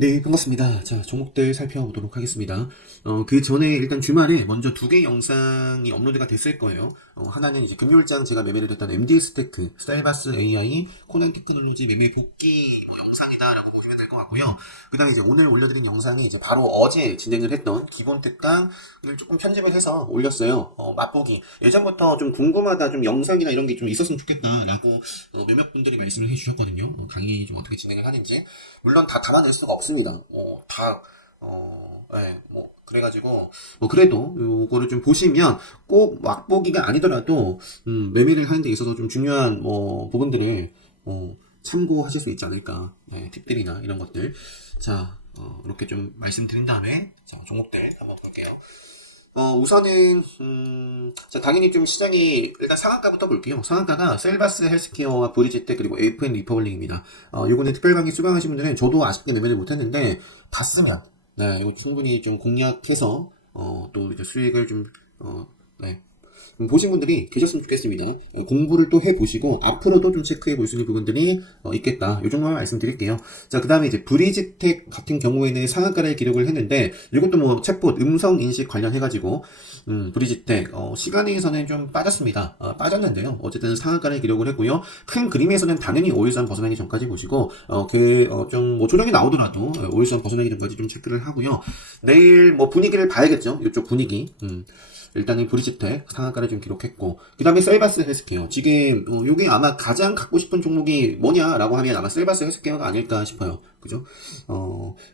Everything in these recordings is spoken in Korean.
네, 반갑습니다. 자, 종목들 살펴보도록 하겠습니다. 그 전에 일단 주말에 먼저 두 개 영상이 업로드가 됐을 거예요. 하나는 이제 금요일장 제가 매매를 했던 MDS 테크, 스타일바스 AI, 코난 테크놀로지 매매 복귀 뭐 영상이다라고 보시면 될 것 같고요. 그 다음에 이제 오늘 올려드린 영상이 이제 바로 어제 진행을 했던 기본 특강을 조금 편집을 해서 올렸어요. 맛보기. 예전부터 좀 궁금하다, 좀 영상이나 이런 게 좀 있었으면 좋겠다라고 몇몇 분들이 말씀을 해주셨거든요. 강의 좀 어떻게 진행을 하는지. 물론 다 담아낼 수가 없습니다. 그래가지고, 그래도 요거를 좀 보시면 꼭 맛보기가 아니더라도, 매매를 하는 데 있어서 좀 중요한, 부분들을, 참고하실 수 있지 않을까. 팁들이나 이런 것들. 자, 이렇게 좀 말씀드린 다음에, 자, 종목들 한번 볼게요. 우선은, 자, 당연히 좀 시장이, 일단 상한가부터 볼게요. 상한가가 셀바스 헬스케어와 브리지텍 그리고 에이프앤 리퍼블릭입니다. 요거는 특별 강의 수강하신 분들은 저도 아쉽게 매매를 못했는데, 봤으면, 네, 이거 충분히 좀 공략해서, 또 이제 수익을 좀, 네, 보신 분들이 계셨으면 좋겠습니다. 공부를 또 해보시고 앞으로도 좀 체크해 볼 수 있는 부분들이 있겠다. 이 정도만 말씀드릴게요. 자, 그 다음에 이제 브리지텍 같은 경우에는 상한가를 기록을 했는데 이것도 뭐 챗봇 음성 인식 관련해가지고 브리지텍 시간에서는 좀 빠졌습니다. 빠졌는데요. 어쨌든 상한가를 기록을 했고요. 큰 그림에서는 당연히 5일선 벗어나기 전까지 보시고 좀 뭐 조정이 나오더라도 5일선 벗어나기 전까지 좀 체크를 하고요. 내일 뭐 분위기를 봐야겠죠. 이쪽 분위기. 일단은 브리지텍 상한가를 좀 기록했고 그 다음에 셀바스 헬스케어 지금 요게 아마 가장 갖고 싶은 종목이 뭐냐라고 하면 아마 셀바스 헬스케어가 아닐까 싶어요. 그죠?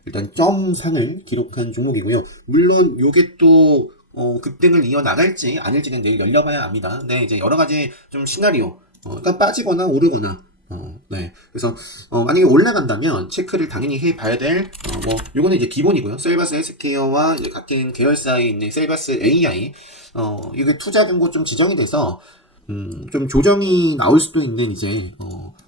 일단 점상을 기록한 종목이고요. 물론 요게 또 급등을 이어나갈지 아닐지는 내일 열려봐야 압니다. 근데 이제 여러가지 좀 시나리오 일단 빠지거나 오르거나 네. 그래서, 만약에 올라간다면, 체크를 당연히 해봐야 될, 요거는 이제 기본이고요. 셀바스 헬스케어와 이제 같은 계열사에 있는 셀바스 AI, 이게 투자 경고 좀 지정이 돼서, 좀 조정이 나올 수도 있는 이제,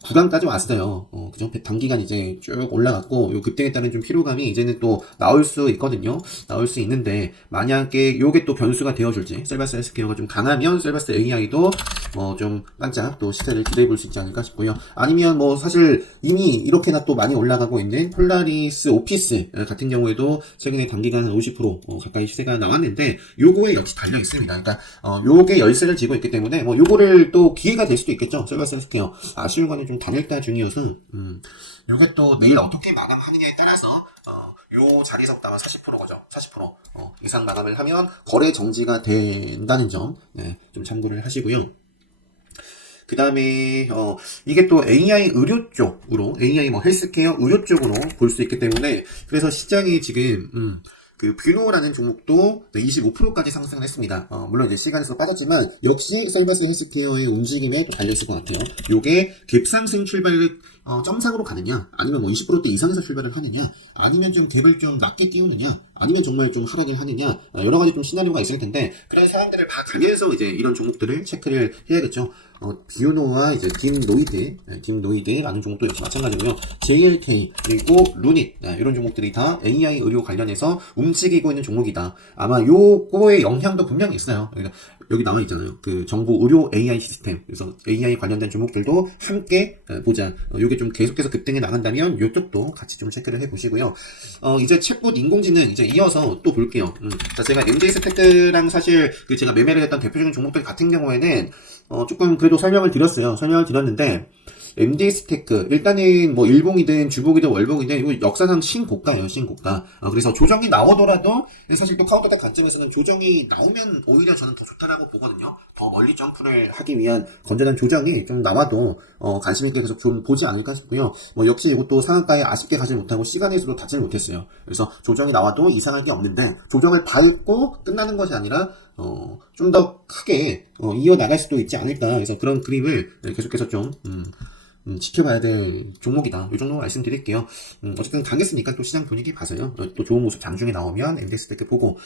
구간까지 왔어요. 그죠? 단기간 이제 쭉 올라갔고, 요 급등에 따른 좀 피로감이 이제는 또 나올 수 있거든요. 나올 수 있는데, 만약에 요게 또 변수가 되어줄지, 셀바스 헬스케어가 좀 강하면, 셀바스 AI도, 좀 깜짝 또 시세를 기대해 볼 수 있지 않을까 싶고요. 아니면 뭐 사실 이미 이렇게나 또 많이 올라가고 있는 폴라리스 오피스 같은 경우에도 최근에 단기간 한 50% 가까이 시세가 나왔는데 요거에 역시 달려 있습니다. 그러니까 요게 열쇠를 쥐고 있기 때문에 뭐 요거를 또 기회가 될 수도 있겠죠. 셀바스 헬스케어 아쉬운 거는 좀 단일가 중이어서 요게 또 내일 어떻게 마감하느냐에 따라서 요 자리에서부터 아마 40%죠. 40% 이상 마감을 하면 거래 정지가 된다는 점 좀 참고를 하시고요. 그 다음에 이게 또 AI 의료 쪽으로 AI 뭐 헬스케어 의료 쪽으로 볼 수 있기 때문에 그래서 시장이 지금 그 뷰노라는 종목도 25%까지 상승을 했습니다. 물론 이제 시간에서 빠졌지만 역시 셀바스 헬스케어의 움직임에 또 달려있을 것 같아요. 요게 갭상승 출발을 점상으로 가느냐 아니면 뭐 20%대 이상에서 출발을 하느냐 아니면 좀 갭을 좀 낮게 띄우느냐 아니면 정말 좀 하락을 하느냐 여러 가지 좀 시나리오가 있을 텐데 그런 상황들을 봐가면서 이제 이런 종목들을 체크를 해야겠죠. 비오노와 이제 딥노이드라는 종목도 역시 마찬가지고요. JLK 그리고 루닛 이런 종목들이 다 AI 의료 관련해서 움직이고 있는 종목이다. 아마 요거의 영향도 분명히 있어요. 그러니까 여기 나와 있잖아요. 그 정부 의료 AI 시스템. 그래서 AI 관련된 종목들도 함께 보자. 요게 좀 계속해서 급등해 나간다면 요쪽도 같이 좀 체크를 해 보시고요. 이제 챗봇 인공지능 이제 이어서 또 볼게요. 자, 제가 MDS 테크랑 사실 그 제가 매매를 했던 대표적인 종목들 같은 경우에는 조금 그래도 설명을 드렸는데 MDS 테크 일단은 뭐 일봉이든 주봉이든 월봉이든 이거 역사상 신고가예요. 신고가. 그래서 조정이 나오더라도 사실 또 카운터대 관점에서는 조정이 나오면 오히려 저는 더 좋다라고 보거든요. 더 멀리 점프를 하기 위한 건전한 조정이 좀 나와도 관심 있게 계속 좀 보지 않을까 싶고요. 뭐 역시 이것도 상한가에 아쉽게 가지 못하고 시간의 수로 닿지 못했어요. 그래서 조정이 나와도 이상할 게 없는데 조정을 밟고 끝나는 것이 아니라 좀 더 크게 이어나갈 수도 있지 않을까. 그래서 그런 그림을 계속해서 좀 지켜봐야 될 종목이다. 이 정도 말씀드릴게요. 어쨌든 강했으니까 또 시장 분위기 봐서요. 또 좋은 모습 장중에 나오면 MDS 테크 보고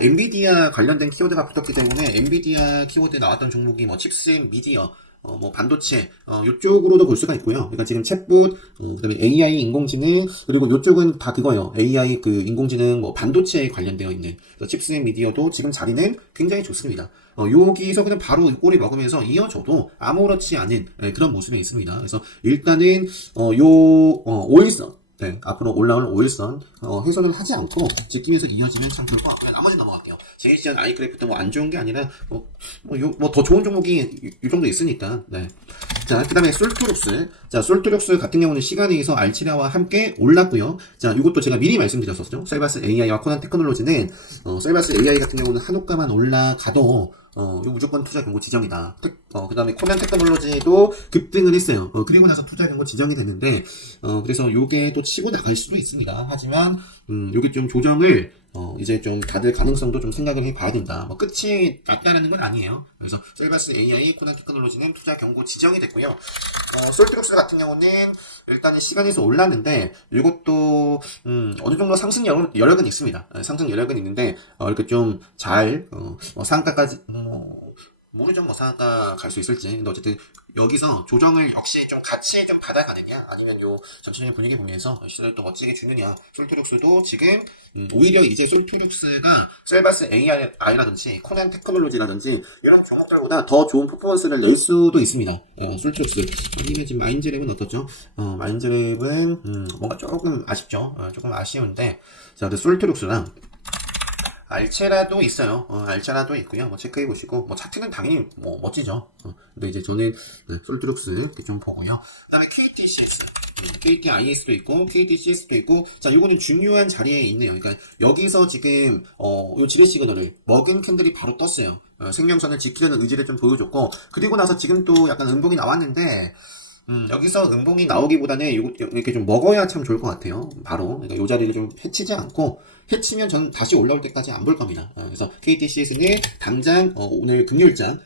엔비디아 관련된 키워드가 붙었기 때문에 엔비디아 키워드에 나왔던 종목이 뭐 칩스, 미디어 뭐 반도체 이쪽으로도 볼 수가 있고요. 그러니까 지금 챗봇, 그다음에 AI 인공지능 그리고 이쪽은 다 그거예요. AI 그 인공지능 뭐 반도체에 관련되어 있는 칩스 미디어도 지금 자리는 굉장히 좋습니다. 여기서 그냥 바로 꼬리 먹으면서 이어져도 아무렇지 않은 그런 모습이 있습니다. 그래서 일단은 5일선 네, 앞으로 올라올 5일선 훼손을 하지 않고 지키면서 이어지면 참 좋을 것 같고요. 나머지 넘어갈게요. 제이시안 아이크래프트 뭐 안 좋은 게 아니라 더 좋은 종목이 이 정도 있으니까. 네. 자, 그 다음에 솔트룩스. 자, 솔트룩스 같은 경우는 시간에 의해서 알치라와 함께 올랐고요. 자, 이것도 제가 미리 말씀드렸었죠. 셀바스 AI와 코난 테크놀로지는 셀바스 AI 같은 경우는 한호가만 올라가도 이거 무조건 투자 경고 지정이다. 그 다음에 코난 테크놀로지도 급등을 했어요. 그리고 나서 투자 경고 지정이 됐는데, 그래서 요게 또 치고 나갈 수도 있습니다. 하지만, 요게 좀 조정을, 이제 좀 다들 가능성도 좀 생각을 해 봐야 된다. 뭐 끝이 났다라는 건 아니에요. 그래서 셀바스 AI, 코난 테크놀로지는 투자 경고 지정이 됐고요. 솔트룩스 같은 경우는 일단은 시간에서 올랐는데 이것도 어느 정도 상승 여력은 있습니다. 상승 여력은 있는데 이렇게 좀 잘 상한가까지 모르죠. 뭐 상한가 갈 수 있을지. 근데 어쨌든 여기서 조정을 역시 좀 같이 좀 받아가느냐 아니면 요 전체적인 분위기 보면서 시세를 또 멋지게 주느냐. 솔트룩스도 지금 오히려 이제 솔트룩스가 셀바스 AI라든지 코난 테크놀로지라든지 이런 종목들보다 더 좋은 퍼포먼스를 낼 수도 있습니다. 솔트룩스 아니면 지금 마인즈랩은 어떻죠? 마인즈랩은 뭔가 조금 아쉽죠. 조금 아쉬운데 자, 근데 솔트룩스랑 알체라도 있어요. 알체라도 있고요. 뭐 체크해 보시고, 뭐 차트는 당연히 뭐 멋지죠. 근데 이제 저는 솔트룩스 이렇게 좀 보고요. 그다음에 KTCS, KTIS도 있고, KTCS도 있고, 자, 요거는 중요한 자리에 있네요. 그러니까 여기서 지금 요 지뢰 시그널을 먹은 캔들이 바로 떴어요. 생명선을 지키려는 의지를 좀 보여줬고, 그리고 나서 지금 또 약간 음봉이 나왔는데. 여기서 음봉이 나오기보다는 이렇게 좀 먹어야 참 좋을 것 같아요. 바로. 그러니까 요 자리를 좀 해치지 않고, 해치면 저는 다시 올라올 때까지 안 볼 겁니다. 그래서 KTCS는 당장, 오늘 금요일장,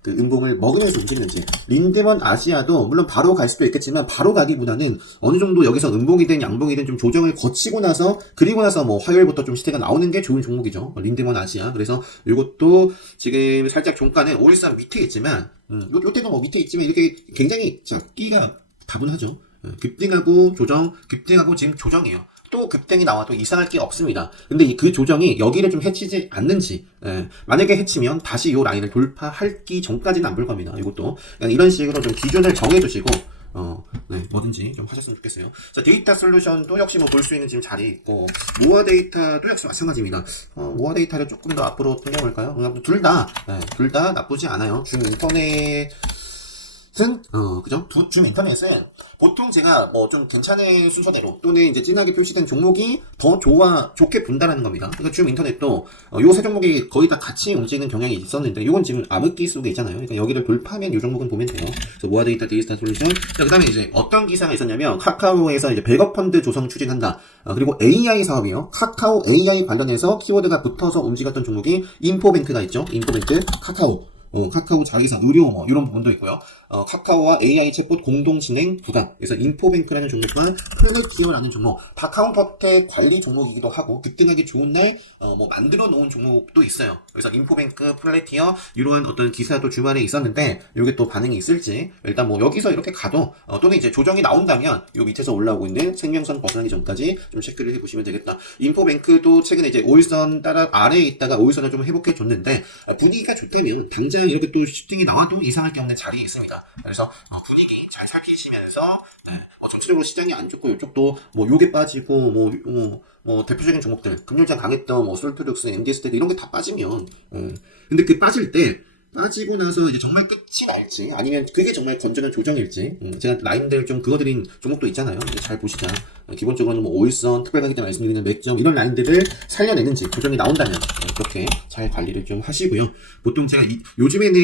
그 음봉을 먹으면서 움직이는지. 린드먼 아시아도 물론 바로 갈 수도 있겠지만, 바로 가기보다는 어느 정도 여기서 음봉이든 양봉이든 좀 조정을 거치고 나서, 그리고 나서 뭐 화요일부터 좀 시세가 나오는 게 좋은 종목이죠. 린드먼 아시아. 그래서 이것도 지금 살짝 종가는 513 밑에 있지만, 요때도 뭐 밑에 있지만 이렇게 굉장히 끼가 다분하죠. 급등하고 조정, 급등하고 지금 조정이에요. 또 급등이 나와도 이상할 게 없습니다. 근데 그 조정이 여기를 좀 해치지 않는지, 만약에 해치면 다시 요 라인을 돌파하기 전까지는 안 볼 겁니다. 이것도 이런 식으로 좀 기준을 정해두시고 뭐든지 좀 하셨으면 좋겠어요. 자, 데이터 솔루션도 역시 뭐 볼 수 있는 지금 자리에 있고, 모아 데이터도 역시 마찬가지입니다. 모아 데이터를 조금 더 앞으로 당겨볼까요? 둘 다 나쁘지 않아요. 줌 인터넷은, 그죠? 줌 인터넷은 보통 제가 뭐 좀 괜찮은 순서대로 또는 이제 진하게 표시된 종목이 더 좋게 본다라는 겁니다. 그러니까 줌 인터넷도 요 세 종목이 거의 다 같이 움직이는 경향이 있었는데 요건 지금 암흑기 속에 있잖아요. 그러니까 여기를 돌파하면 요 종목은 보면 돼요. 그래서 모아 데이터, 데이터 솔루션. 자, 그다음에 이제 어떤 기사가 있었냐면 카카오에서 이제 100억 펀드 조성 추진한다. 그리고 AI 사업이요. 카카오 AI 관련해서 키워드가 붙어서 움직였던 종목이 인포뱅크가 있죠. 인포뱅크, 카카오 자회사 의료 뭐 이런 부분도 있고요. 카카오와 AI 챗봇 공동 진행 부담. 그래서 인포뱅크라는 종목과 플래티어라는 종목 다 카운터텍 관리 종목이기도 하고 급등하기 좋은 날 뭐 만들어 놓은 종목도 있어요. 그래서 인포뱅크, 플래티어 이러한 어떤 기사도 주말에 있었는데 이게 또 반응이 있을지 일단 뭐 여기서 이렇게 가도 또는 이제 조정이 나온다면 요 밑에서 올라오고 있는 생명선 벗어나기 전까지 좀 체크를 해보시면 되겠다. 인포뱅크도 최근에 이제 5일선 따라 아래에 있다가 5일선을 좀 회복해 줬는데 분위기가 좋다면 당장 이렇게 또 슈팅이 나와도 이상할 게 없는 자리에 있습니다. 그래서 분위기 잘 살피시면서 전체적으로 시장이 안 좋고 이쪽도 뭐 요게 빠지고 뭐 대표적인 종목들 금요일장 강했던 뭐 솔트룩스, 엔디스테드 이런 게 다 빠지면 근데 그 빠지고 나서 이제 정말 끝이 날지 아니면 그게 정말 건전한 조정일지 제가 라인들 좀 그어드린 종목도 있잖아요. 잘 보시자. 기본적으로는 뭐 5일선 특별가격 때 말씀드리는 맥점 이런 라인들을 살려내는지 조정이 나온다면 그렇게 잘 관리를 좀 하시고요. 보통 제가 요즘에는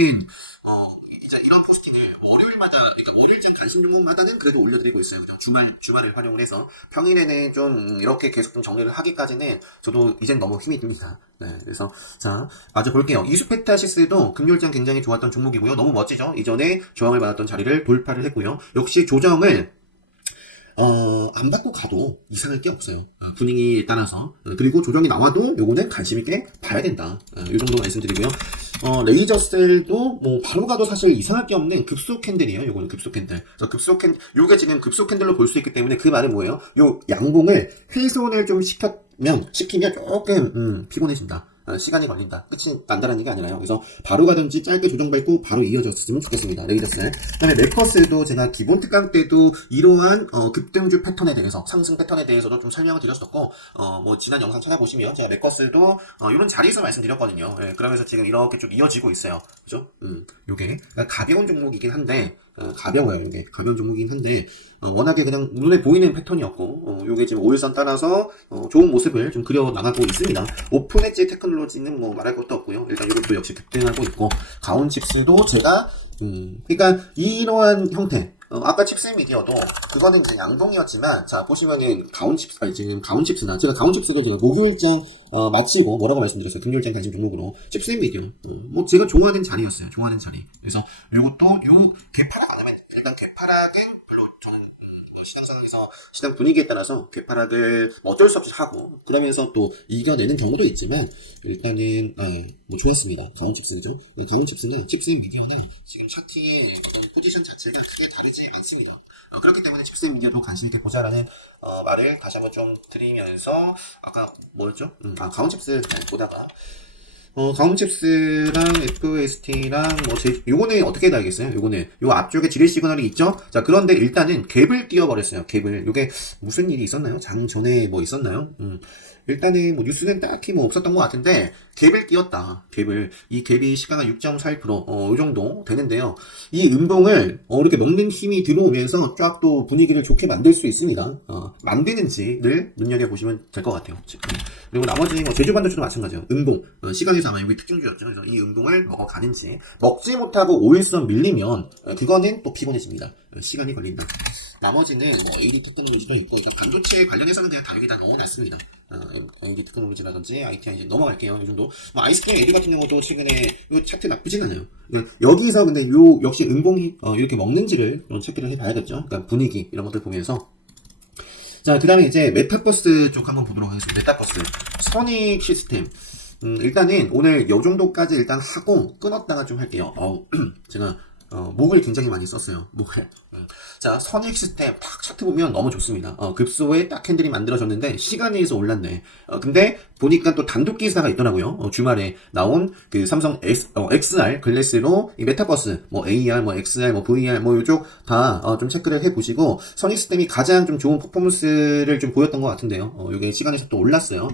이제 이런 포스팅을 월요일마다, 그러니까 월요일장 관심 종목마다는 그래도 올려드리고 있어요. 그냥 주말을 활용을 해서 평일에는 좀 이렇게 계속 좀 정리를 하기까지는 저도 이젠 너무 힘이 듭니다. 그래서 자, 마저 볼게요. 이수페타시스도 금요일장 굉장히 좋았던 종목이고요. 너무 멋지죠? 이전에 저항을 받았던 자리를 돌파를 했고요. 역시 조정을 안 받고 가도 이상할 게 없어요. 분위기에 따라서. 그리고 조정이 나와도 요거는 관심 있게 봐야 된다. 요 정도 말씀드리고요. 레이저셀도 뭐 바로 가도 사실 이상할 게 없는 급속 캔들이에요. 요거는 급속 캔들. 그래서 요게 지금 급속 캔들로 볼 수 있기 때문에 그 말은 뭐예요? 요 양봉을 훼손을 좀 시키면 조금 피곤해진다. 시간이 걸린다. 끝이 난다는 얘기 아니라요. 그래서 바로 가든지 짧게 조정밟고 바로 이어졌으면 좋겠습니다. 레이더스. 그다음에 매커스도 제가 기본 특강 때도 이러한 급등주 패턴에 대해서 상승 패턴에 대해서도 좀 설명을 드렸었고 뭐 지난 영상 찾아보시면 제가 매커스도 이런 자리에서 말씀드렸거든요. 예, 그러면서 지금 이렇게 쭉 이어지고 있어요. 그죠? 요게 가벼운 종목이긴 한데 가벼워요. 이게 가벼운 종목이긴 한데 워낙에 그냥 눈에 보이는 패턴이었고 요게 지금 5일선 따라서 좋은 모습을 좀 그려 나가고 있습니다. 오픈 엣지 테크놀로지는 뭐 말할 것도 없고요. 일단 이것도 역시 급등하고 있고 가온칩스도 제가 그러니까 이러한 형태 아까 칩스 미디어도 그거는 이제 양봉이었지만 자 보시면은 가온칩스 지금 가온칩스나 제가 가온칩스도 제가 목요일장 마치고 뭐라고 말씀드렸어요. 금요일장 관심 종목으로 칩스 미디어 뭐 제가 좋아하는 자리였어요. 좋아하는 자리. 그래서 요것도 요 개파락 안 하면 일단 개파락은 별로 저는 뭐 시장 상황에서 시장 분위기에 따라서 개파락을 뭐 어쩔 수 없이 하고 그러면서 또 이겨내는 경우도 있지만 일단은 뭐 좋았습니다. 가온칩스죠. 가온칩스는 칩스 미디어는 지금 차트 포지션 자체가 크게 다르지 않습니다. 그렇기 때문에 칩스 미디어도 관심 있게 보자라는 말을 다시 한번 좀 드리면서 아까 뭐였죠? 가온칩스 보다가 가온칩스랑 FST랑 요거는 어떻게 알겠어요? 요거는 요 앞쪽에 지뢰 시그널이 있죠? 자, 그런데 일단은 갭을 띄워버렸어요. 갭을. 요게 무슨 일이 있었나요? 장 전에 뭐 있었나요? 일단은 뭐 뉴스는 딱히 뭐 없었던 것 같은데 갭을 띄웠다. 갭을. 이 갭이 시가가 6.41%, 요 정도 되는데요. 이 음봉을, 이렇게 먹는 힘이 들어오면서 쫙 또 분위기를 좋게 만들 수 있습니다. 만드는지를 눈여겨보시면 될 것 같아요. 그리고 나머지 뭐 제주반도체도 마찬가지예요. 음봉. 시간에서 아마 여기 특징주였죠. 그래서 이 음봉을 먹어가는지. 먹지 못하고 5일선 밀리면, 그거는 또 피곤해집니다. 시간이 걸린다. 나머지는 뭐 AD 테크놀로지도 있고 반도체 관련해서는 그냥 가격이 다 넣어놨습니다. AD 테크놀로지라든지 ITI 이제 넘어갈게요. 이 정도. 뭐 아이스크림 AD 같은 경우도 최근에 이 차트 나쁘진 않아요. 여기서 근데 요 역시 음봉이 이렇게 먹는지를 체크를 해봐야겠죠. 그러니까 분위기 이런 것들 보면서. 자, 그 다음에 이제 메타버스 쪽 한번 보도록 하겠습니다. 메타버스 선익 시스템. 일단은 오늘 요 정도까지 일단 하고 끊었다가 좀 할게요. 제가 목을 굉장히 많이 썼어요. 목을. 자, 선익 시스템 딱 차트 보면 너무 좋습니다. 급소에 딱 캔들이 만들어졌는데 시간에 의해서 올랐네. 근데 보니까 또 단독 기사가 있더라고요. 주말에 나온 그 삼성 XR 글래스로 이 메타버스 뭐 AR 뭐 XR 뭐 VR 뭐 요쪽 다 좀 체크를 해 보시고 선익 시스템이 가장 좀 좋은 퍼포먼스를 좀 보였던 것 같은데요. 요게 시간에서 또 올랐어요.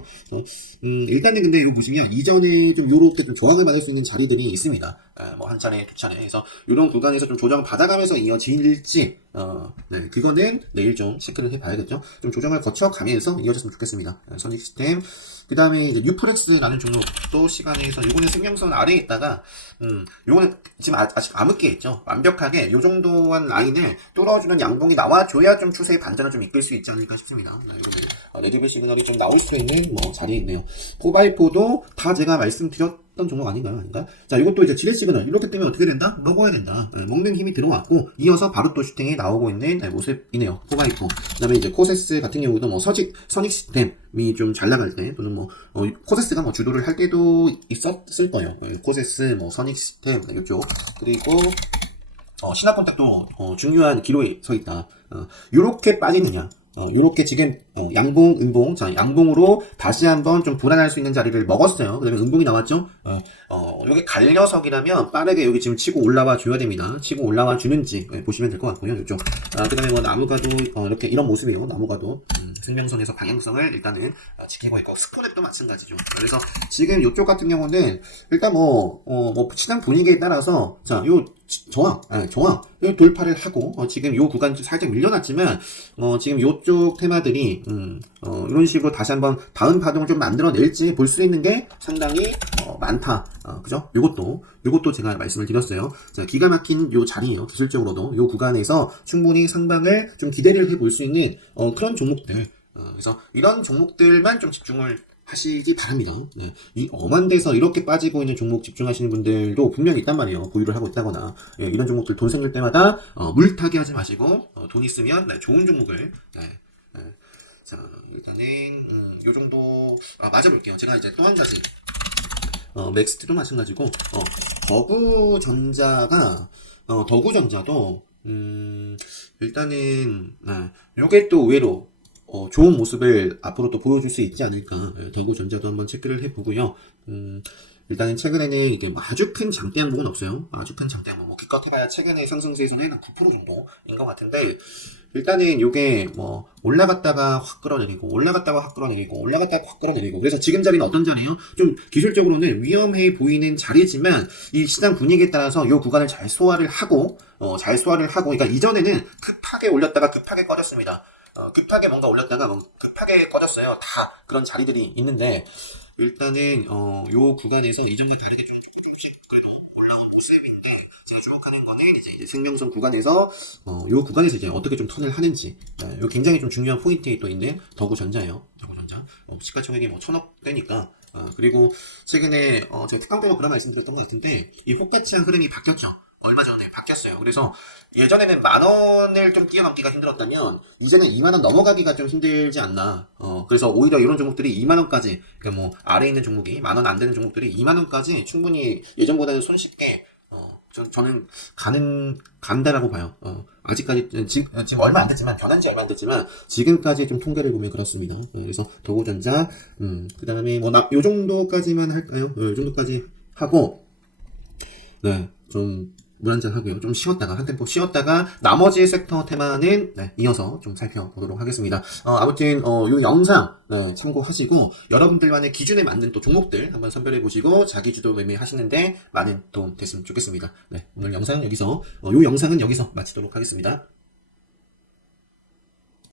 일단은 근데 이거 보시면 이전에 좀 요렇게 좀 저항을 받을 수 있는 자리들이 있습니다. 뭐 한 차례 두 차례 그래서 이런 구간에서 좀 조정을 받아가면서 이어질지 네, 그거는 내일 좀 체크를 해봐야겠죠. 좀 조정을 거쳐가면서 이어졌으면 좋겠습니다. 선익 시스템. 그 다음에 이제 뉴프렉스라는 종목도 시간에서 요거는 생명선 아래에 있다가 요거는 지금 아직 암흑기에 있죠. 완벽하게 요 정도한 라인을 뚫어주는 양봉이 나와줘야 좀 추세의 반전을 좀 이끌 수 있지 않을까 싶습니다. 요거는 레드벨 시그널이 좀 나올 수 있는 뭐 자리에 있네요. 4x4도 다 제가 말씀드렸던 종목 아닌가요? 아닌가? 자, 이것도 이제 지뢰 시그널 이렇게 되면 어떻게 된다? 먹어야 된다. 먹는 힘이 들어왔고 이어서 바로 또 슈팅이 나오고 있는 모습이네요. 4x4. 그 다음에 이제 코세스 같은 경우도 뭐 선익 시스템이 좀 잘 나갈 때 또는 뭐 코세스가 뭐 주도를 할 때도 있었을 거예요. 코세스 뭐 선익 시스템 이쪽 그리고 신화콘택도 중요한 기로에 서 있다. 요렇게 빠지느냐. 요렇게 지금 양봉, 음봉, 자 양봉으로 다시 한번 좀 불안할 수 있는 자리를 먹었어요. 그 다음에 음봉이 나왔죠. 여기 갈려석이라면 빠르게 여기 지금 치고 올라와 줘야 됩니다. 치고 올라와 주는지 보시면 될 것 같고요. 이쪽. 그 다음에 뭐 나무가도 이렇게 이런 모습이에요. 나무가도 생명선에서 방향성을 일단은 지키고 있고 스포랩도 마찬가지죠. 그래서 지금 이쪽 같은 경우는 일단 뭐 시장 분위기에 따라서 자 요 저항, 요 돌파를 하고 지금 요 구간 살짝 밀려났지만 지금 요쪽 테마들이 이런 식으로 다시 한번 다음 파동을 좀 만들어낼지 볼 수 있는 게 상당히 많다. 그죠? 요것도 제가 말씀을 드렸어요. 자, 기가 막힌 요 자리예요. 기술적으로도 요 구간에서 충분히 상방을 좀 기대를 해볼 수 있는 그런 종목들. 그래서 이런 종목들만 좀 집중을 하시기 바랍니다. 네. 이 엄한 데서 이렇게 빠지고 있는 종목 집중하시는 분들도 분명히 있단 말이에요. 보유를 하고 있다거나. 예, 이런 종목들 돈 생길 때마다 물타기 하지 마시고 돈 있으면 좋은 종목을 자, 일단은 요 정도 맞아볼게요. 제가 이제 또 한 가지 맥스트도 마찬가지고 더구전자도 일단은 요게 또 의외로 좋은 모습을 앞으로 또 보여줄 수 있지 않을까. 더구전자도 한번 체크를 해보고요. 일단은 최근에는 이게 뭐 아주 큰 장대 항목은 없어요. 아주 큰 장대 항목, 뭐 기껏 해봐야 최근에 상승세에서는 한 9% 정도인 것 같은데, 일단은 요게 뭐 올라갔다가 확 끌어내리고, 올라갔다가 확 끌어내리고, 올라갔다가 확 끌어내리고. 그래서 지금 자리는 어떤 자리예요? 좀 기술적으로는 위험해 보이는 자리지만 이 시장 분위기에 따라서 요 구간을 잘 소화를 하고, 그러니까 이전에는 급하게 올렸다가 급하게 꺼졌습니다. 급하게 뭔가 올렸다가 급하게 꺼졌어요. 다 그런 자리들이 있는데, 일단은 요 구간에서 이전과 다르게 좀 조금씩 그래도 올라온 모습인데, 제가 주목하는 거는 이제 생명선 구간에서 요 구간에서 이제 어떻게 좀 턴을 하는지, 요 굉장히 좀 중요한 포인트에 또 있는 더구전자예요. 더구전자 시가총액이 뭐 1000억 되니까. 그리고 최근에 제가 특강대로 그런 말씀드렸던 것 같은데, 이 호가치한 흐름이 바뀌었죠. 얼마 전에 바뀌었어요. 그래서 예전에는 10,000원을 좀 뛰어넘기가 힘들었다면 이제는 20,000원 넘어가기가 좀 힘들지 않나. 그래서 오히려 이런 종목들이 20,000원까지, 그러니까 뭐 아래에 있는 종목이 10,000원 안 되는 종목들이 20,000원까지 충분히 예전보다는 손쉽게 저는 간다라고 봐요. 아직까지 지금 얼마 안 됐지만, 변한 지 얼마 안 됐지만 지금까지 좀 통계를 보면 그렇습니다. 그래서 더구전자, 그다음에 뭐 요 정도까지만 할까요? 요 정도까지 하고, 네, 좀 물 한잔 하고요. 좀 쉬었다가, 한 템포 쉬었다가, 나머지 섹터 테마는, 네, 이어서 좀 살펴보도록 하겠습니다. 아무튼, 요 영상, 네, 참고하시고, 여러분들만의 기준에 맞는 또 종목들 한번 선별해보시고, 자기주도 매매 하시는데 많은 도움 됐으면 좋겠습니다. 네, 오늘 영상 여기서, 요 영상은 여기서 마치도록 하겠습니다.